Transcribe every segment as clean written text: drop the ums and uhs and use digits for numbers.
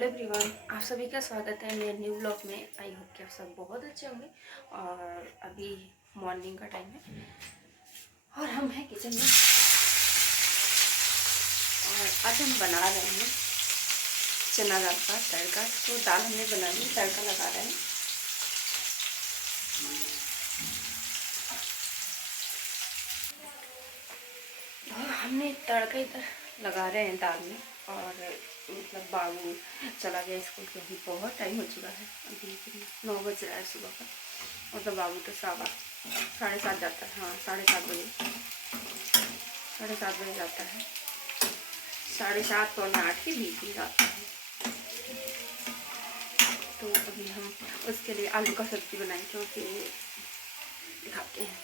Hello everyone, आप सभी का स्वागत है मेरे न्यू ब्लॉग में। आई होप कि आप सब बहुत अच्छे होंगे। और अभी मॉर्निंग का टाइम है और हम हैं किचन में और आज हम बना रहे हैं चना दाल का तड़का। तो दाल हमने बना ली, तड़का लगा रहे हैं। और हमने तड़का इधर लगा रहे हैं दाल में। और मतलब बाबू चला गया स्कूल, क्योंकि बहुत टाइम हो चुका है। अभी 9 बज रहा है सुबह का। मतलब बाबू तो 7:30 जाता है। हाँ, 7:30 बजे जाता है। 7:30 पौने 8 के बीच में जाता है। तो अभी हम उसके लिए आलू का सब्ज़ी बनाएं, क्योंकि खाते हैं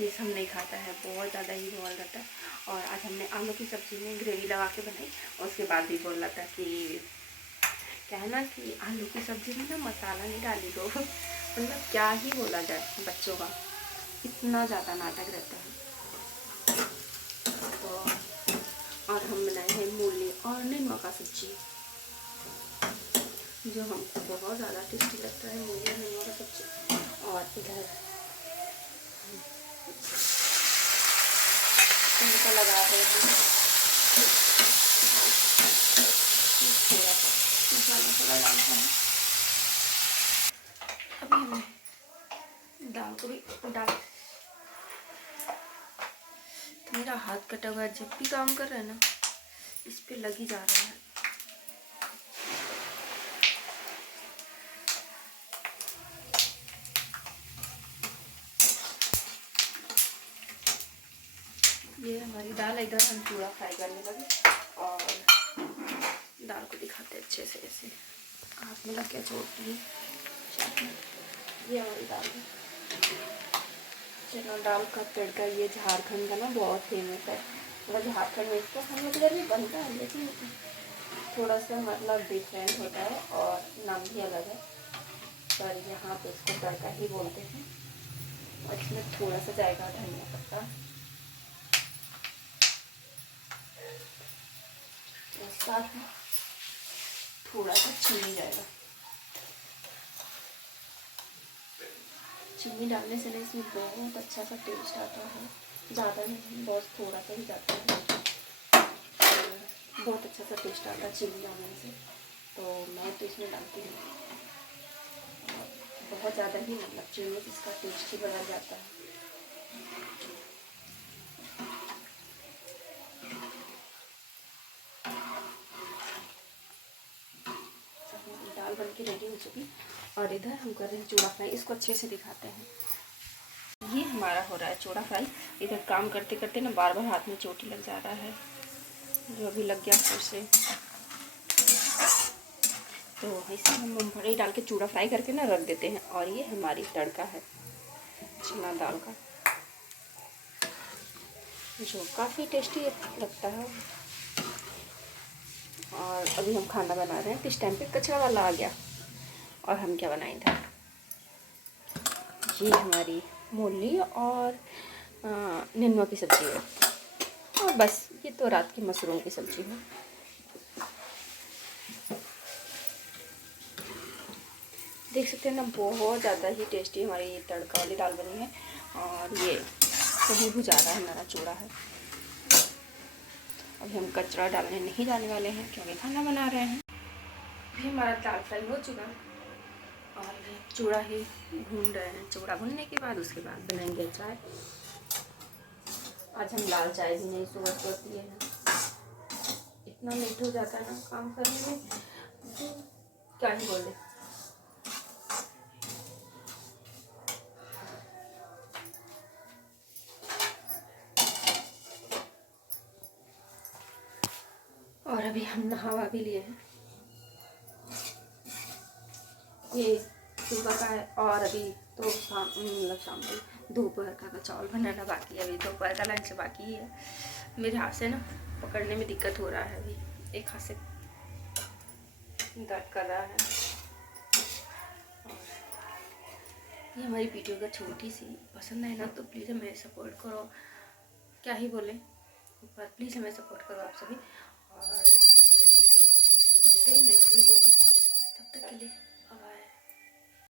ये सब नहीं खाता है, बहुत ज़्यादा ही बोल रहा था। और आज हमने आलू की सब्ज़ी में ग्रेवी लगा के बनाई। और उसके बाद भी बोल रहा था कि क्या है ना कि आलू की सब्ज़ी में ना मसाला नहीं डाली दो। मतलब क्या ही बोला जाए, बच्चों का इतना ज़्यादा नाटक रहता है। तो और हम बनाए हैं मूली और नीनुआ का सब्ज़ी, जो हमको बहुत ज़्यादा टेस्टी लगता है, मूली और नीनुआ का सब्ज़ी। और इधर तड़का लगा रहे हैं, थोड़ा सा मसाला डालते हैं। अभी हमने दाल को भी डाल। तो मेरा हाथ कटा हुआ है, जब भी काम कर रहे हैं ना इस पे लग ही जा रहा है। ये हमारी दाल, इधर हम चूड़ा फ्राई करने लगे और दाल को दिखाते अच्छे से। ऐसे हाथ में लग गया छोटी है। ये हमारी दाल है, चना दाल का तड़का। ये झारखंड का ना बहुत फेमस है। मतलब झारखंड में इसका हम लोग इधर भी बनता है, लेकिन थोड़ा सा मतलब डिफरेंट होता है और नाम भी अलग है। पर यहाँ पे इसको तड़का ही बोलते हैं। और इसमें थोड़ा सा जाएगा धनिया पत्ता, साथ में थोड़ा सा चीनी जाएगा। चीनी डालने से ना इसमें बहुत अच्छा सा टेस्ट आता है। ज़्यादा नहीं, बहुत थोड़ा सा ही जाता है, बहुत अच्छा सा टेस्ट आता है चीनी डालने से। तो मैं तो इसमें डालती हूँ बहुत ज़्यादा ही, मतलब चीनी से इसका टेस्ट ही बदल जाता है। दाल बन के रेडी हो चुकी। और इधर हम कर रहे हैं चूड़ा फ्राई। इसको अच्छे से दिखाते हैं। ये हमारा हो रहा है चूड़ा फ्राई। इधर काम करते करते ना बार बार हाथ में चोटी लग जा रहा है, जो अभी लग गया फिर से। तो इसमें हम मूँगफली डाल के चूड़ा फ्राई करके ना रख देते हैं। और ये हमारी तड़का है चना दाल का, जो काफ़ी टेस्टी लगता है। और अभी हम खाना बना रहे हैं। इस टाइम पे कचरा वाला आ गया। और हम क्या बनाए थे, ये हमारी मूली और नीनुआ की सब्ज़ी है। और बस ये तो रात की मशरूम की सब्ज़ी है। देख सकते हैं ना, बहुत ज़्यादा ही टेस्टी हमारी तड़का वाली दाल बनी है। और ये सभी भुजा रहा है, हमारा चूड़ा है। अभी हम कचरा डालने नहीं जाने वाले हैं, क्योंकि खाना बना रहे हैं। अभी हमारा दाल फ्राई हो चुका है और चूड़ा ही भून रहे हैं। चूड़ा भूनने के बाद उसके बाद बनाएंगे चाय। आज हम लाल चाय भी नहीं सुबह सुबह पिए हैं। इतना लेट हो जाता है ना काम करने में, क्या ही बोले। और अभी हम नहावा भी लिए हैं। ये सुबह का है और अभी तो शाम, मतलब शाम को दोपहर का चावल बनाना बाकी है। अभी दोपहर का लंच बाकी है। मेरे हाथ से ना पकड़ने में दिक्कत हो रहा है, अभी एक हाथ से दर्द कर रहा है। और ये हमारी वीडियो का छोटी सी पसंद है ना, तो प्लीज़ हमें सपोर्ट करो। क्या ही बोले, पर प्लीज़ हमें सपोर्ट करो आप सभी। और नेक्स्ट वीडियो में। तब तक के लिए बाय।